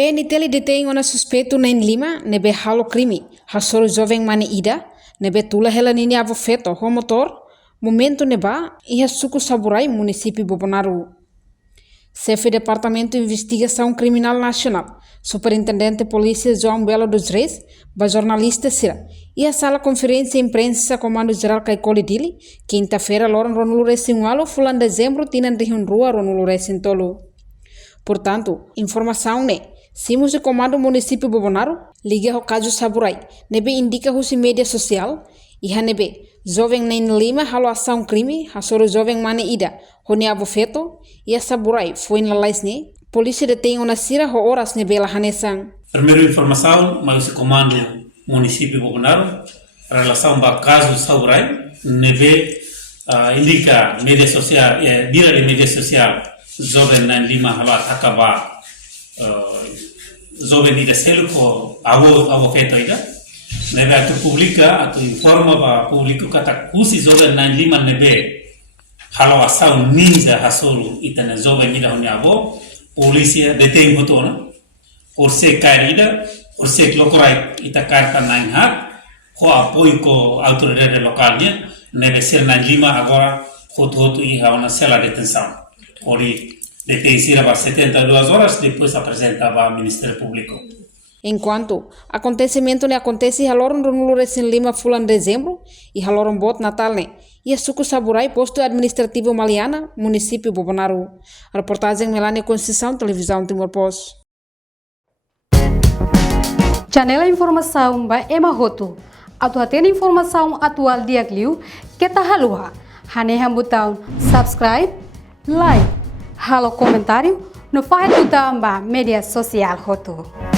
PNTL detém uma suspeito em Lima, nebe halo crime, hasoro jovem mani ida, nebe tula hela nini avo feto, homotor, momento neba, e suco saburai, município Bobonaru. Chefe Departamento de Investigação Criminal Nacional, Superintendente Polícia João Belo dos Reis, ba jornalista Sira, e a sala conferência imprensa Comando-Geral Caicoli Dili, quinta-feira, Loran Ronulo Recingualo, fulan dezembro, tinan de Rua Ronulo Recintolo. Portanto, informação né, simos de comando município Bobonaru, liga ao caso Saburai, nebe indica o mídia social, e hanebe, jovem nem Lima, halo ação crime, hasoro jovem mane ida, hone abofeto, e a Saburai foi na laisne, polícia detém uma sira ho horas nebe la hanesang. Primeira informação, mas o comando município Bobonaru, relação ao caso Saburai, nebe indica mídia social, dira de mídia social, jovem nem Lima, halo atakaba, jovem ida selo ko abofeto ida. Nebe atu publica, atu informa ba publico kata kusi jovem na Lima nebe halo asau ninja hasolu itana jovem ida honi abo polícia detém botona por ser caída por ser locorai ita carta na inhat com apoio com autoridade local nebe ser na Lima agora hoto e ha uma cela de detenção ori detém sira ba 72 horas depois apresenta ao Ministério Público. Enquanto acontecimento ne acontece haloron Ronulo Recin Lima fulan dezembro e haloron bot Natal ne e a suco Saburai posto administrativo Maliana, município Bobonaru. Reportagem Melania Conceição, televisão Timor-Post. Janela informação ba Emma Roto. Atu atena informação atual dia Gliu que tá halua. Haneha botão subscribe, like, halo comentário no faz botão ba mídia social Roto.